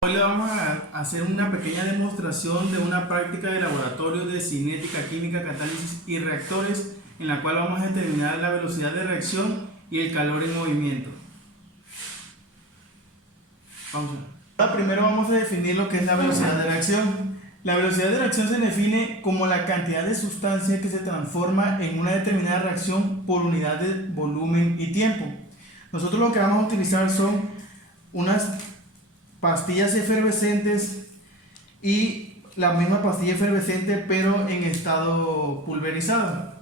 Hoy le vamos a hacer una pequeña demostración de una práctica de laboratorio de cinética, química, catálisis y reactores, en la cual vamos a determinar la velocidad de reacción y el calor en movimiento. Primero vamos a definir lo que es la velocidad de reacción. La velocidad de reacción se define como la cantidad de sustancia que se transforma en una determinada reacción por unidad de volumen y tiempo. Nosotros lo que vamos a utilizar son unas pastillas efervescentes y la misma pastilla efervescente pero en estado pulverizado.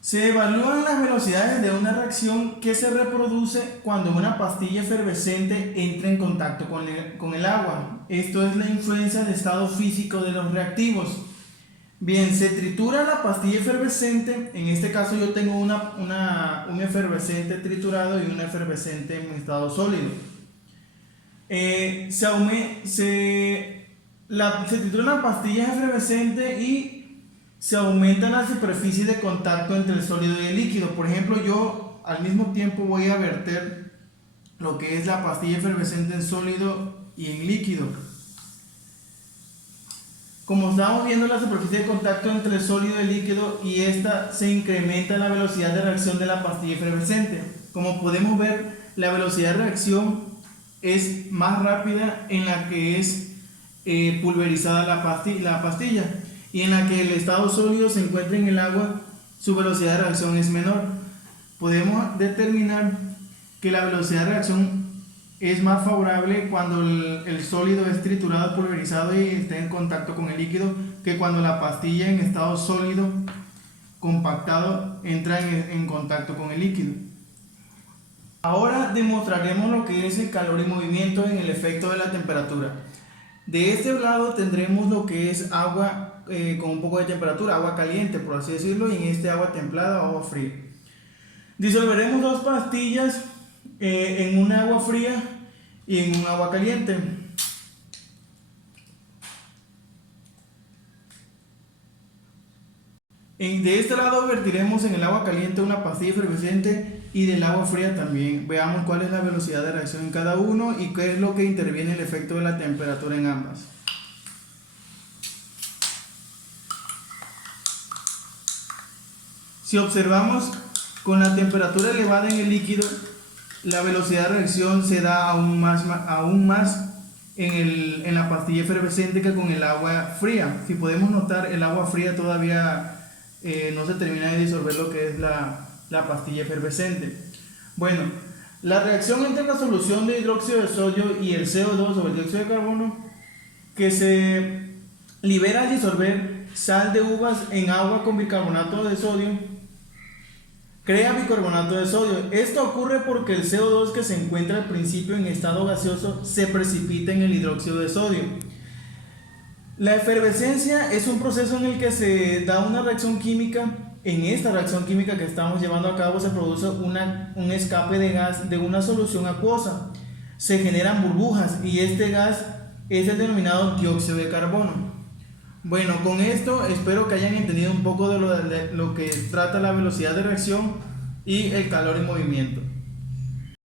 Se evalúan las velocidades de una reacción que se reproduce cuando una pastilla efervescente entra en contacto con el agua. Esto es la influencia de estado físico de los reactivos. Bien, se tritura la pastilla efervescente. En este caso yo tengo un efervescente triturado y un efervescente en estado sólido. Se tritura una pastilla efervescente y se aumenta la superficie de contacto entre el sólido y el líquido. Por ejemplo, yo al mismo tiempo voy a verter lo que es la pastilla efervescente en sólido y en líquido. Como estamos viendo, la superficie de contacto entre el sólido y el líquido, y esta se incrementa la velocidad de reacción de la pastilla efervescente. Como podemos ver, la velocidad de reacción es más rápida en la que es pulverizada la pastilla, y en la que el estado sólido se encuentra en el agua, su velocidad de reacción es menor. Podemos determinar que la velocidad de reacción es más favorable cuando el sólido es triturado, pulverizado y está en contacto con el líquido, que cuando la pastilla en estado sólido compactado entra en contacto con el líquido. Ahora demostraremos lo que es el calor y movimiento en el efecto de la temperatura. De este lado tendremos lo que es agua con un poco de temperatura, agua caliente por así decirlo, y en este agua templada o agua fría. Disolveremos dos pastillas en un agua fría y en un agua caliente. De este lado vertiremos en el agua caliente una pastilla efervescente y del agua fría también. Veamos cuál es la velocidad de reacción en cada uno y qué es lo que interviene en el efecto de la temperatura en ambas. Si observamos, con la temperatura elevada en el líquido, la velocidad de reacción se da aún más en la pastilla efervescente que con el agua fría. Si podemos notar, el agua fría todavía no se termina de disolver lo que es la pastilla efervescente. Bueno, la reacción entre la solución de hidróxido de sodio y el CO2 o el dióxido de carbono, que se libera al disolver sal de uvas en agua con bicarbonato de sodio, crea bicarbonato de sodio. Esto ocurre porque el CO2 que se encuentra al principio en estado gaseoso se precipita en el hidróxido de sodio. La efervescencia es un proceso en el que se da una reacción química. En esta reacción química que estamos llevando a cabo se produce un escape de gas de una solución acuosa. Se generan burbujas y este gas es el denominado dióxido de carbono. Bueno, con esto espero que hayan entendido un poco de lo que trata la velocidad de reacción y el calor en movimiento.